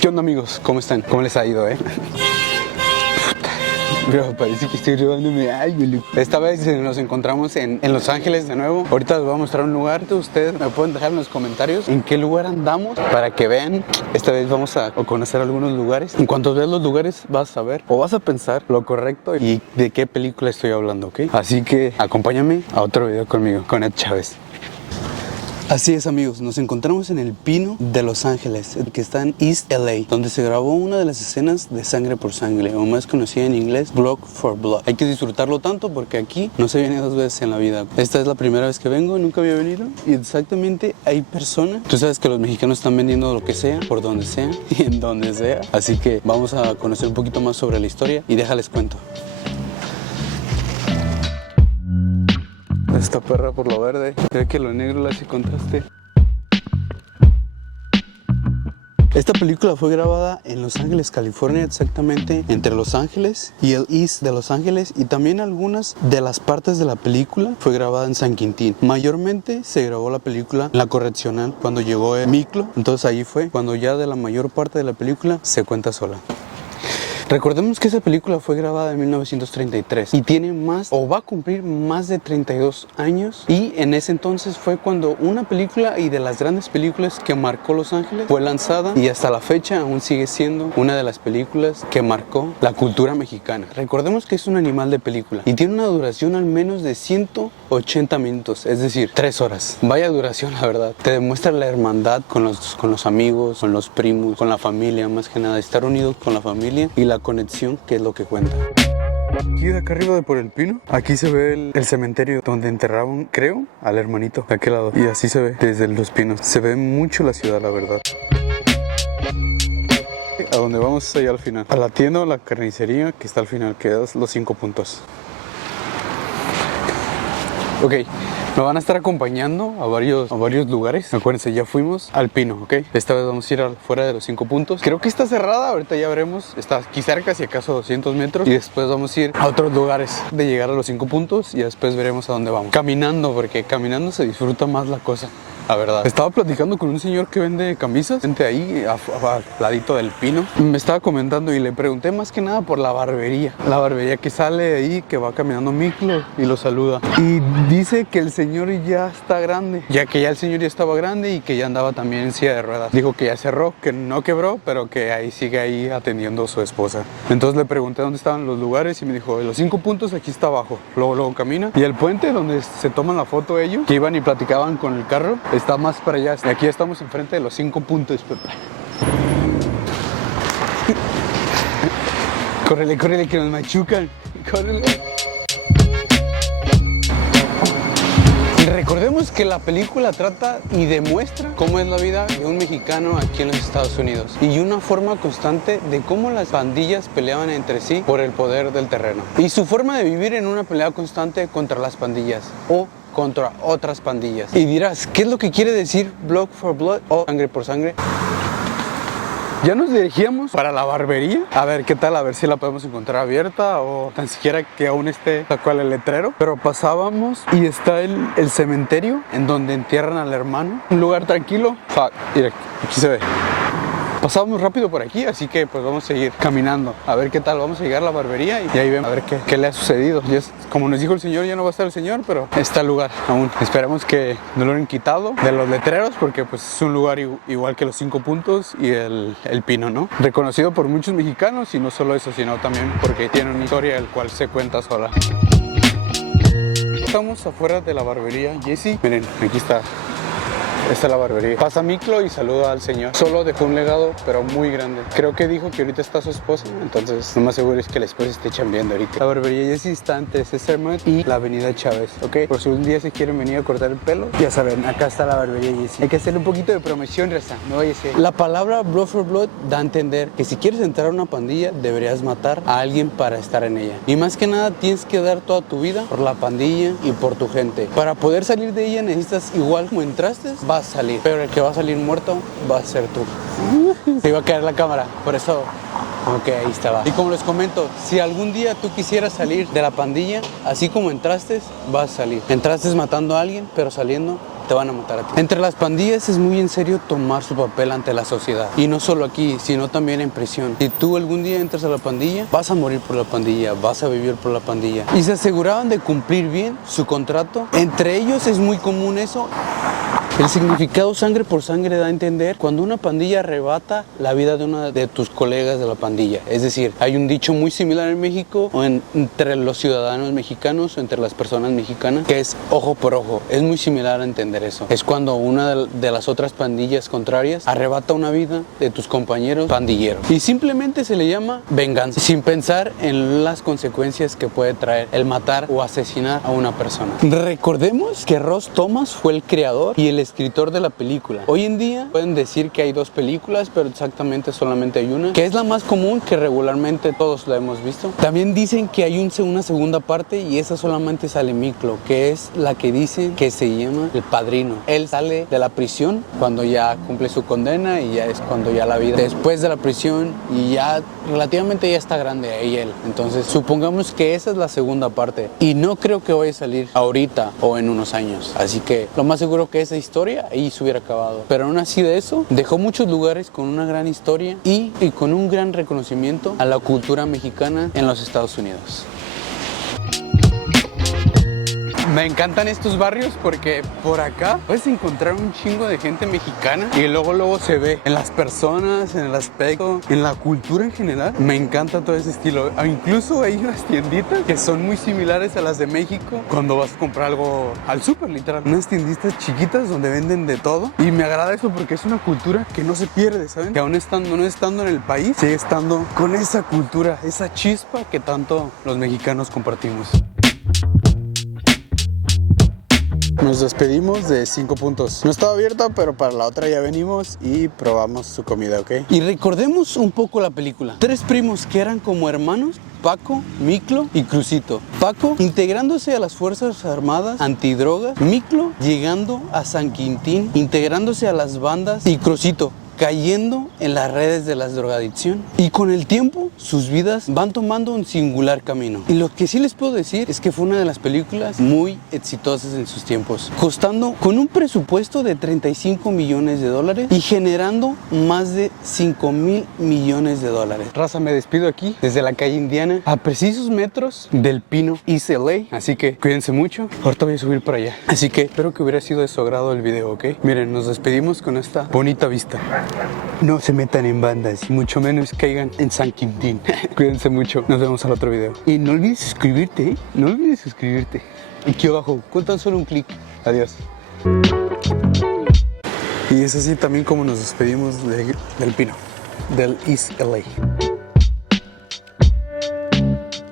¿Qué onda, amigos? ¿Cómo están? ¿Cómo les ha ido, Bro, parece que estoy robándome algo, loco. Esta vez nos encontramos en Los Ángeles de nuevo. Ahorita les voy a mostrar un lugar. Ustedes me pueden dejar en los comentarios en qué lugar andamos para que vean. Esta vez vamos a conocer algunos lugares. En cuanto veas los lugares vas a ver o vas a pensar lo correcto y de qué película estoy hablando, ¿ok? Así que acompáñame a otro video conmigo, con Ed Chávez. Así es, amigos, nos encontramos en el Pino de Los Ángeles, que está en East LA, donde se grabó una de las escenas de Sangre por Sangre, o más conocida en inglés, Blood for Blood. Hay que disfrutarlo tanto porque aquí no se viene dos veces en la vida. Esta es la primera vez que vengo, nunca había venido, y exactamente hay personas. Tú sabes que los mexicanos están vendiendo lo que sea, por donde sea y en donde sea. Así que vamos a conocer un poquito más sobre la historia y déjales cuento. Esta perra por lo verde, ve que lo negro le hace contraste. Esta película fue grabada en Los Ángeles, California, exactamente entre Los Ángeles y el East de Los Ángeles, y también algunas de las partes de la película fue grabada en San Quintín. Mayormente se grabó la película en la correccional cuando llegó Miklo, entonces ahí fue cuando ya de la mayor parte de la película se cuenta sola. Recordemos que esa película fue grabada en 1933 y tiene más, o va a cumplir más de 32 años, y en ese entonces fue cuando una película y de las grandes películas que marcó Los Ángeles fue lanzada, y hasta la fecha aún sigue siendo una de las películas que marcó la cultura mexicana. Recordemos que es un animal de película y tiene una duración al menos de 180 minutos, es decir, 3 horas. Vaya duración, la verdad. Te demuestra la hermandad con los amigos, con los primos, con la familia, más que nada, estar unidos con la familia y la conexión, que es lo que cuenta. Aquí de acá arriba de por el Pino, aquí se ve el cementerio donde enterraban, creo, al hermanito de aquel lado, y así se ve desde Los Pinos. Se ve mucho la ciudad, la verdad. A donde vamos es allá al final, a la tienda o la carnicería que está al final, que es Los 5 Puntos. Ok, me van a estar acompañando a varios lugares. Acuérdense, ya fuimos al Pino, ¿ok? Esta vez vamos a ir afuera de Los 5 Puntos. Creo que está cerrada, ahorita ya veremos. Está aquí cerca, si acaso 200 metros. Y después vamos a ir a otros lugares de llegar a Los 5 Puntos y después veremos a dónde vamos. Caminando, porque caminando se disfruta más la cosa, la verdad. Estaba platicando con un señor que vende camisas, gente ahí al ladito del Pino. Me estaba comentando y le pregunté más que nada por la barbería. La barbería que sale ahí, que va caminando Miklo y lo saluda. Y dice que el señor ya está grande, ya que ya el señor ya estaba grande y que ya andaba también en silla de ruedas. Dijo que ya cerró, que no quebró, pero que ahí sigue ahí atendiendo a su esposa. Entonces le pregunté dónde estaban los lugares y me dijo, Los 5 Puntos aquí está abajo. Luego camina. Y el puente donde se toman la foto ellos, que iban y platicaban con el carro, está más para allá. Aquí estamos enfrente de Los 5 Puntos. Córrele, que nos machucan. Córrele. Recordemos que la película trata y demuestra cómo es la vida de un mexicano aquí en los Estados Unidos, y una forma constante de cómo las pandillas peleaban entre sí por el poder del terreno, y su forma de vivir en una pelea constante contra las pandillas o contra otras pandillas. Y dirás, ¿qué es lo que quiere decir Blood for Blood o Sangre por Sangre? Ya nos dirigíamos para la barbería, a ver qué tal, a ver si la podemos encontrar abierta o tan siquiera que aún esté tal cual el letrero. Pero pasábamos y está el cementerio en donde entierran al hermano. Un lugar tranquilo. Mira, aquí se ve. Pasábamos rápido por aquí, así que pues vamos a seguir caminando a ver qué tal. Vamos a llegar a la barbería y ahí vemos a ver qué le ha sucedido. Como nos dijo el señor, ya no va a estar el señor, pero está el lugar aún. Esperemos que no lo hayan quitado de los letreros, porque pues es un lugar igual que Los 5 Puntos y el Pino, ¿no? Reconocido por muchos mexicanos, y no solo eso, sino también porque tiene una historia el cual se cuenta sola. Estamos afuera de la barbería Jesse. Miren, aquí está. Esta es la barbería. Pasa Miklo y saluda al señor. Solo dejó un legado, pero muy grande. Creo que dijo que ahorita está su esposa, entonces lo más seguro es que la esposa esté chambeando ahorita. La barbería Jesse está entre César Mart y la avenida Chávez, ¿ok? Por si un día se quieren venir a cortar el pelo, ya saben, acá está la barbería Jesse. Hay que hacerle un poquito de promoción, raza. No vaya a ser. La palabra Blood for Blood da a entender que si quieres entrar a una pandilla, deberías matar a alguien para estar en ella. Y más que nada, tienes que dar toda tu vida por la pandilla y por tu gente. Para poder salir de ella necesitas, igual como entraste, a salir, pero el que va a salir muerto va a ser tú. Se iba a caer la cámara, por eso. Ok, ahí estaba. Y como les comento, si algún día tú quisieras salir de la pandilla, así como entraste, vas a salir. Entraste matando a alguien, pero saliendo te van a matar a ti. Entre las pandillas es muy en serio tomar su papel ante la sociedad. Y no solo aquí, sino también en prisión. Si tú algún día entras a la pandilla, vas a morir por la pandilla, vas a vivir por la pandilla. Y se aseguraban de cumplir bien su contrato. Entre ellos es muy común eso. El significado sangre por sangre da a entender cuando una pandilla arrebata la vida de una de tus colegas de la pandilla. Es decir, hay un dicho muy similar en México o entre los ciudadanos mexicanos o entre las personas mexicanas que es ojo por ojo. Es muy similar a entender eso. Es cuando una de las otras pandillas contrarias arrebata una vida de tus compañeros pandilleros. Y simplemente se le llama venganza, sin pensar en las consecuencias que puede traer el matar o asesinar a una persona. Recordemos que Ross Thomas fue el creador y el escritor de la película. Hoy en día pueden decir que hay dos películas, pero exactamente solamente hay una, que es la más común, que regularmente todos la hemos visto. También dicen que hay una segunda parte y esa solamente sale Miklo, que es la que dicen que se llama El Padrino. Él sale de la prisión cuando ya cumple su condena y ya es cuando ya la vida después de la prisión y ya relativamente ya está grande ahí él. Entonces supongamos que esa es la segunda parte y no creo que vaya a salir ahorita o en unos años. Así que lo más seguro que esa historia ahí se hubiera acabado. Pero aún así de eso, dejó muchos lugares con una gran historia y con un gran reconocimiento a la cultura mexicana en los Estados Unidos. Me encantan estos barrios porque por acá puedes encontrar un chingo de gente mexicana y luego se ve en las personas, en el aspecto, en la cultura en general. Me encanta todo ese estilo. Incluso hay unas tienditas que son muy similares a las de México cuando vas a comprar algo al súper, literal. Unas tienditas chiquitas donde venden de todo y me agrada eso porque es una cultura que no se pierde, ¿saben? Que aún no estando en el país, sigue estando con esa cultura, esa chispa que tanto los mexicanos compartimos. Nos despedimos de 5 puntos. No estaba abierta, pero para la otra ya venimos y probamos su comida, ¿ok? Y recordemos un poco la película. 3 primos que eran como hermanos, Paco, Miklo y Crucito. Paco integrándose a las Fuerzas Armadas antidrogas, Miklo llegando a San Quintín, integrándose a las bandas y Crucito cayendo en las redes de la drogadicción. Y con el tiempo sus vidas van tomando un singular camino. Y lo que sí les puedo decir es que fue una de las películas muy exitosas en sus tiempos, costando con un presupuesto de 35 millones de dólares y generando más de 5,000 millones de dólares. Raza, me despido aquí desde la calle Indiana, a precisos metros del Pino East LA. Así que cuídense mucho. Ahorita voy a subir para allá. Así que espero que hubiera sido de su agrado el video, ¿ok? Miren, nos despedimos con esta bonita vista. No se metan en bandas, mucho menos caigan en San Quintín. Cuídense mucho, nos vemos al otro video. Y no olvides suscribirte, ¿eh? No olvides suscribirte. Aquí abajo, con tan solo un clic. Adiós. Y es así también como nos despedimos del Pino, del East LA.